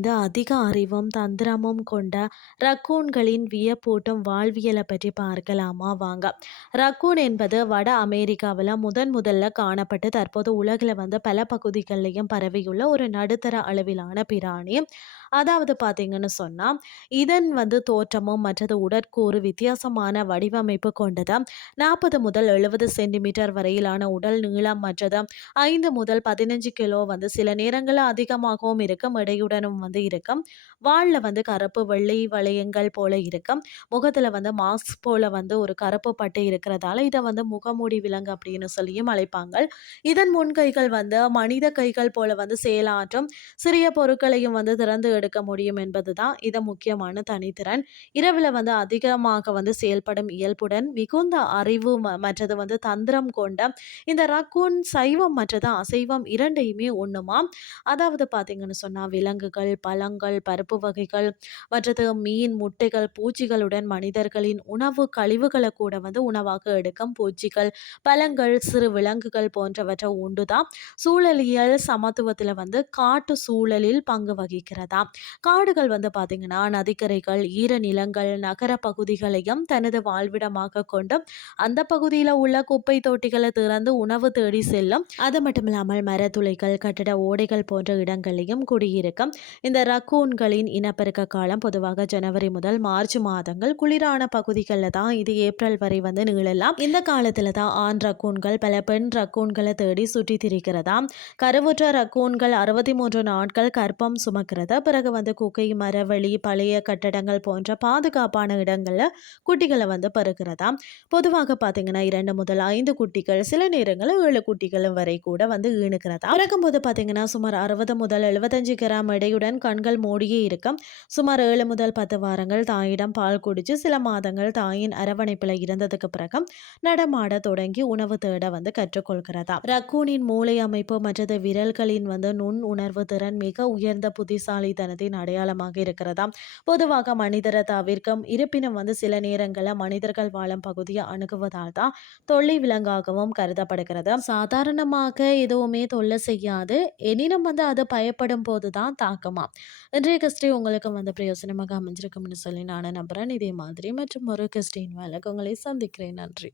வந்து அதிக அறிவும் தந்திரமும் கொண்ட ரக்கூன்களின் வியப்பூட்டும் வாழ்வியலை பற்றி பார்க்கலாமா வாங்க. ரக்கூன் என்பது வட அமெரிக்காவில் முதன் முதல்ல காணப்பட்டு தற்போது உலகில் வந்து பல பகுதிகளிலையும் பரவியுள்ள ஒரு நடுத்தர அளவிலான பிராணி. அதாவது பார்த்தீங்கன்னு சொன்னால் இதன் வந்து தோற்றமும் மற்றது உடற்கூறு வித்தியாசமான வடிவமைப்பு கொண்டது. நாற்பது முதல் எழுபது சென்டிமீட்டர் வரையிலான உடல் நீளம் மற்றது ஐந்து முதல் பதினஞ்சு கிலோ வந்து சில நேரங்களில் அதிகமாகவும் இருக்கும் இடையுடனும் வந்து இருக்கும். வாளில் வந்து கருப்பு வெள்ளை வளையங்கள் போல இருக்கும். முகத்தில் வந்து மாஸ்க் போல வந்து ஒரு கருப்பு பட்டு இருக்கிறதால இதை வந்து முகமூடி விலங்கு அப்படின்னு சொல்லியும் அழைப்பாங்க. இதன் முன்கைகள் வந்து மனித கைகள் போல வந்து செயலாற்றும் சிறிய பொருட்களையும் வந்து திறந்து எடுக்க முடியும் என்பது தான் இது முக்கியமான தனித்திறன். இரவில் வந்து அதிகமாக வந்து செயல்படும் இயல்புடன் மிகுந்த அறிவு ம- மற்றது வந்து தந்திரம் கொண்ட இந்த ரக்கூன் சைவம் மற்றது அசைவம் இரண்டையுமே உண்ணுமாம். அதாவது பார்த்தீங்கன்னு சொன்னால் விலங்குகள் பழங்கள் பருப்பு வகைகள் மற்றது மீன் முட்டைகள் பூச்சிகளுடன் மனிதர்களின் உணவு கழிவுகளை கூட வந்து உணவாக எடுக்கும் பூச்சிகள் பழங்கள் சிறு விலங்குகள் போன்றவற்றை உண்டுதான். சூழலியல் சமத்துவத்தில் வந்து காட்டு சூழலில் பங்கு வகிக்கிறதா? காடுகள் வந்து பார்த்தீங்கன்னா நதிக்கரைகள் ஈரநிலங்கள் நகர பகுதிகளையும் தனது வாழ்விடமாக கொண்டு அந்த பகுதியில் உள்ள குப்பை தொட்டிகளை திறந்து உணவு தேடி செல்லும். அது மட்டும் இல்லாமல் மரத்துளைகள் கட்டிட ஓடைகள் போன்ற இடங்களையும் குடியிருக்கும் இந்த ரக்கூன்களின் இனப்பெருக்க காலம் பொதுவாக ஜனவரி முதல் மார்ச் மாதங்கள் குளிரான பகுதிகளில் தான் இது ஏப்ரல் வரை வந்து நிகழலாம். இந்த காலத்தில் தான் ஆண் ரக்கூன்கள் பல பெண் ரக்கூன்களை தேடி சுற்றி திரிகிறதாம் கருவுற்ற ரக்கூன்கள் அறுபத்தி மூன்று நாட்கள் கர்ப்பம் சுமக்கிறது. பிறகு வந்து குகை மரவழி பழைய கட்டடங்கள் போன்ற பாதுகாப்பான இடங்களில் குட்டிகளை வந்து பெறுகிறதாம் பொதுவாக பார்த்தீங்கன்னா இரண்டு முதல் ஐந்து குட்டிகள் சில நேரங்களில் ஏழு குட்டிகளும் வரை கூட வந்து ஈணுக்கிறதா பிறக்கும்போது பார்த்தீங்கன்னா சுமார் அறுபது முதல் எழுபத்தஞ்சு கிராம் எடையுடன் கண்கள் மூடியே இருக்கும். சுமார் ஏழு முதல் பத்து வாரங்கள் தாயிடம் பால் குடிச்சு சில மாதங்கள் தாயின் அரவணைப்பில் இருந்ததுக்கு பிறகு நடமாட தொடங்கி உணவு தேட வந்து கற்றுக்கொள்கிறதா? ரக்கூனின் மூளை அமைப்பு மற்றது விரல்களின் வந்து நுண் உணர்வு திறன் மிக உயர்ந்த புத்திசாலித்தனத்தின் அடையாளமாக இருக்கிறதா பொதுவாக மனிதரை தவிர்க்கும் இருப்பினும் வந்து சில நேரங்களில் மனிதர்கள் வாழும் பகுதியை அணுகுவதால் தான் தொல்லை விலங்காகவும் கருதப்படுகிறது. சாதாரணமாக எதுவுமே தொல்லை செய்யாது. எனினும் வந்து அது பயப்படும் போது தான் தாக்குமா இன்றைய கிறிஸ்டி உங்களுக்கு வந்து பிரயோசனமாக அமைஞ்சிருக்கும்னு சொல்லி நான் நம்புகிறேன் இதே மாதிரி மற்றும் ஒரு கிறிஸ்டின் வேலைக்கு உங்களை சந்திக்கிறேன். நன்றி.